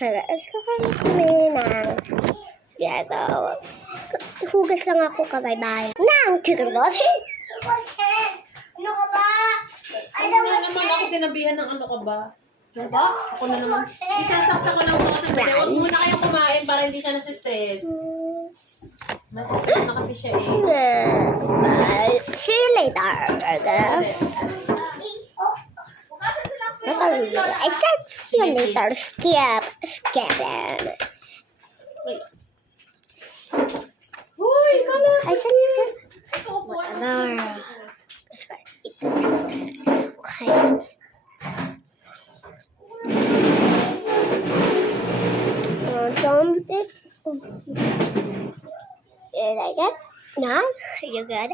Halas kakain kami ng ginagawa. Hugas lang ako kabay-bay ng chicken body. Ano ka ba? Ano na naman ako sinabihan ng ano ka ba? Ano ba? Ako na naman. Isasaksa ko lang po kasi hindi. Huwag muna kayong kumain para hindi siya nasistress. Masistress na kasi siya eh. See you later, guys. I said see you later. Skip. Uy, kala. I said skip. Ito po. Whatever. Okay. Jump it. You like it? No? You good?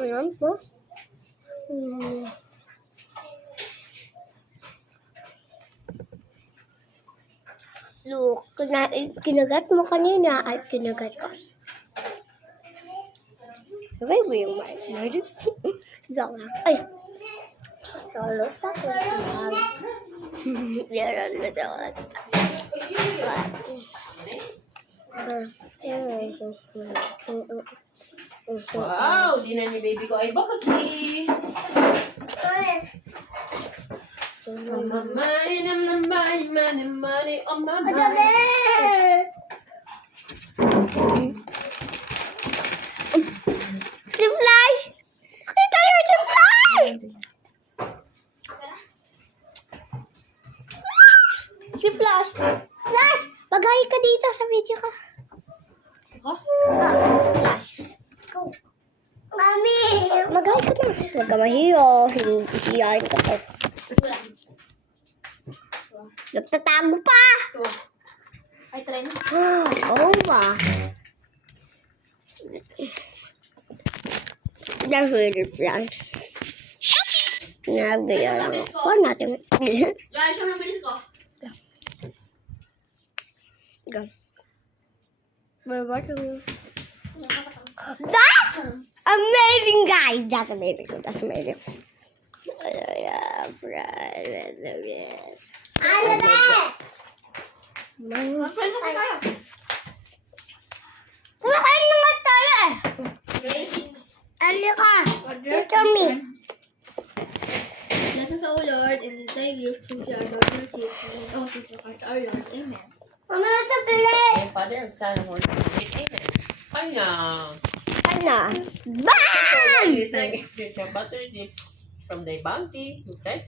Ayan po. Look, kinagat mo kanina at kinagat ko. Sabay mo yung mic. Joke lang. Ay! Solo stop lang. Meron na daw. Wow, di na ni baby ko ay bakit Mamay na mamay, money, money, oh mamay. Si Fly! Kita niyo si Fly! Si Flash! Flash! Magay ka dito sa video ka. Flash. Go. Mami! Magay ka na. Huwag ka mahiyo. Hihiyain ka to. Nagtatago pa! Ay, try na. Oh, ba? That's really Flash. Nagaya lang ako. Huwag natin. Guys, siya nabilis ko. Go. That's amazing, guys. That's amazing. That's amazing. Yeah, yes. Ano na? Kumakain Friends ako tayo. na nga tayo eh. Alika. Tell me. Nasa sa Lord, and the thy gift to our Lord and Savior, and also to Christ our Lord. Amen. Mama, ito pili. Ay, Father, and Son, and Holy Spirit. Amen. Kanya. Ano? Bam! This is the butter from thy bounty to Christ.